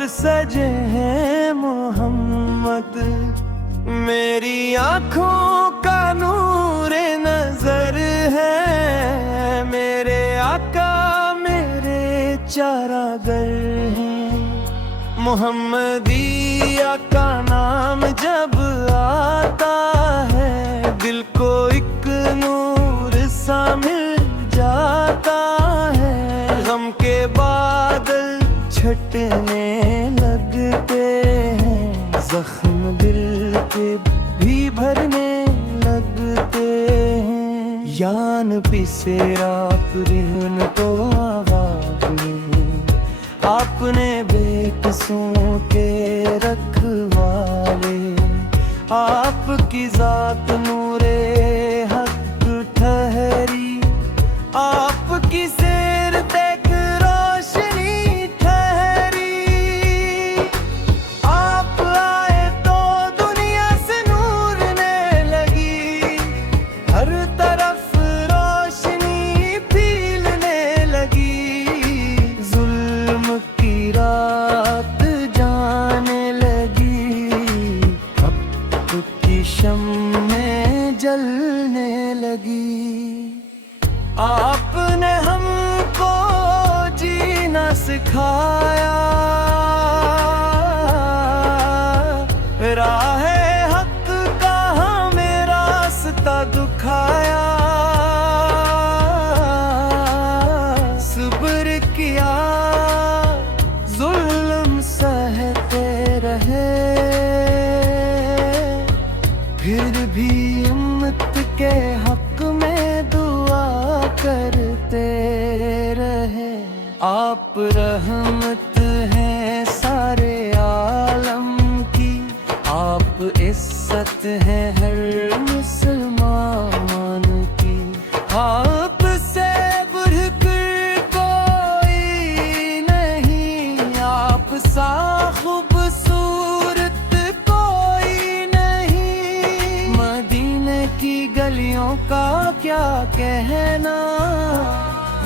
पर सजे हैं मोहम्मद। मेरी आँखों का नूर नजर है, मेरे आका मेरे चारागर हैं। मोहम्मदिया का नाम जब आता है, दिल को एक नूर सा मिल जाता है। गम के बादल छटने लगते हैं, जख्म दिल के भी भरने लगते हैं। यान पिसे आप रिहन तो आवाज़, आपने बेकसों के रखवाले। आपकी जात नूरे हक ठहरी, आपकी सैर देख रोशनी ठहरी। आप आए तो दुनिया से नूर ने लगी, हर तरफ रोशनी फैलने लगी। जुल्म की रात जाने लगी, हक की शम्में जलने लगी। आपने हमको जीना सिखाया, राह हक का हमें रास्ता दिखाया। सब्र किया, जुल्म सहते रहे, फिर भी उम्मत के हक में दुआ करते रहे। आप रहमत हैं सारे आलम की, आप इज्जत हैं हर मुसलमान की। आप से बढ़कर कोई नहीं, आप सा खूबसूरत कोई नहीं। मदीने की गलियों का क्या कहना,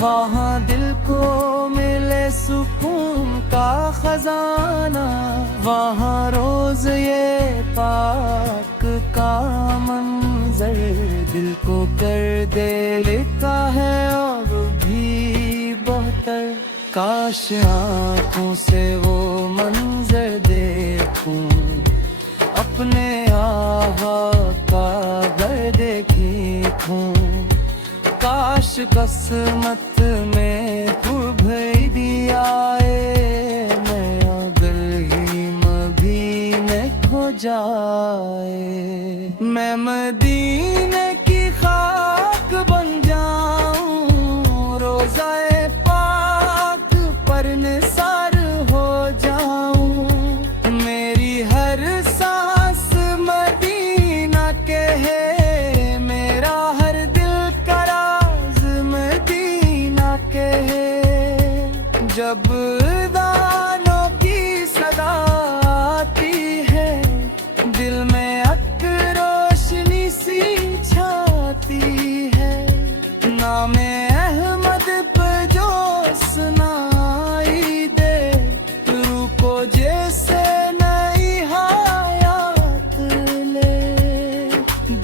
वहाँ दिल को मिले सुकून का खजाना। वहाँ रोज ये पाक का मंजर दिल को कर दे लेता है और भी बेहतर। काश आँखों से वो मंजर देखूं, अपने आहा का घर देखूं। काश किस्मत में भर दिया, मैं अगर ही में खो जाए। मैं मदीने की खाक बन जाऊं, रोज़ाए पाक पर निसार हो जाऊं। मेरी हर सांस मदीना के है, मेरा हर दिल का राज मदीना के है। जब दानों की सदा आती है, दिल में अक रोशनी सी छाती है। नामे अहमद पे जो सुनाई दे, रूह को जैसे नई हयात ले।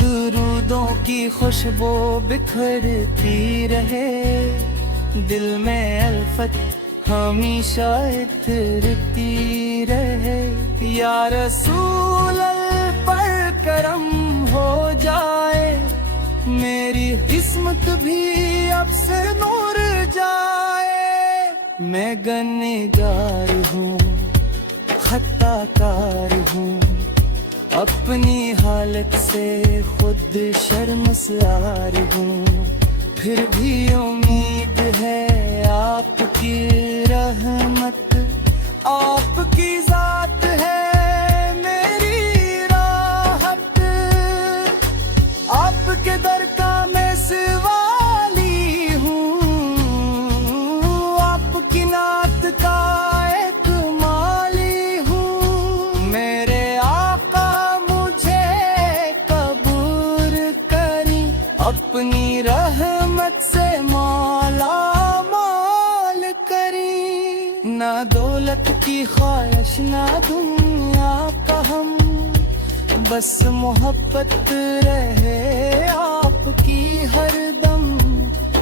दुरूदों की खुशबू बिखरती रहे, दिल में अल्फत हमेशा इतरती रहे। या रसूल पर करम हो जाए, मेरी किस्मत भी अब से नूर जाए। मैं गुनहगार हूँ, खताकार हूँ, अपनी हालत से खुद शर्मसार हूँ। फिर भी उम्मीद है आपकी रहमत, आपकी जात है मेरी राहत। आपके दर का मैं सवाली हूँ, आपकी नात का एक माली हूँ। मेरे आका मुझे कबूल करी, अपनी रहमत से मौला माल करी। ना दो دولت کی خواہش نہ دنیا کا ہم، بس محبت رہے آپ کی ہر دم۔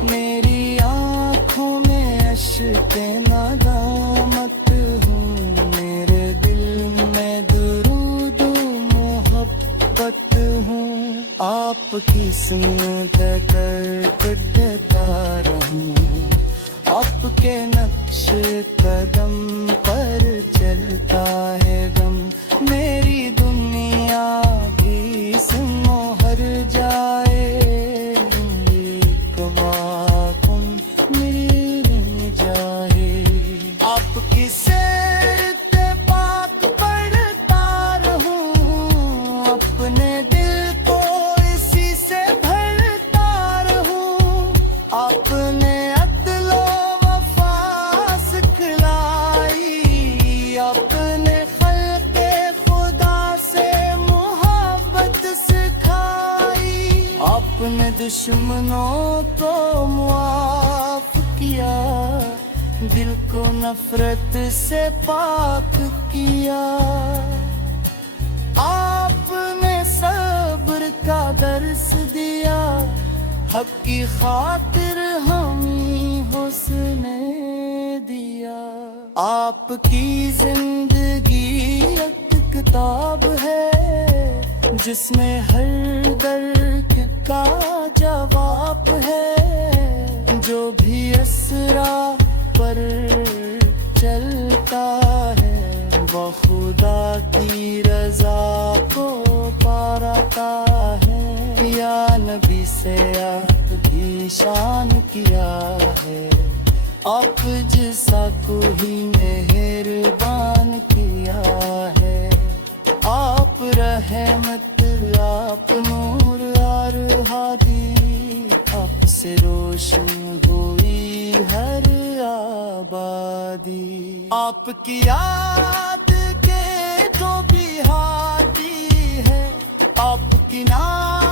میری آنکھوں میں اشک ندامت ہوں، میرے دل میں درود محبت ہوں۔ آپ کی سنت کرتا رہوں، آپ کے نقش قدم پر چلتا ہے دم۔ میری دنیا بھی سمہر جائے، ایک واقم مل جائے۔ آپ کی سیرت پاک پڑھتا رہوں، اپنے دل کو اسی سے بھرتا رہوں۔ آپ نے عدل و وفا سکھلائی، اپنے خلق خدا سے محبت سکھائی۔ آپ نے دشمنوں کو معاف کیا، دل کو نفرت سے پاک کیا۔ آپ نے صبر کا درس دیا، حق کی خاطر ہمیں حسن دیا۔ آپ کی زندگی ایک کتاب ہے، جس میں ہر درد کا جواب ہے۔ جو بھی اسرا پر چلتا ہے، وہ خدا کی رضا کو پاتا ہے۔ یا نبی سے آپ کی شان کیا ہے، آپ جیسا کوئی مہربان کیا ہے۔ آپ رحمت، آپ نور اور ہادی، آپ سے روشن ہوئی ہر آبادی۔ آپ کی یاد کے جو بھی ہادی ہے، آپ کی نام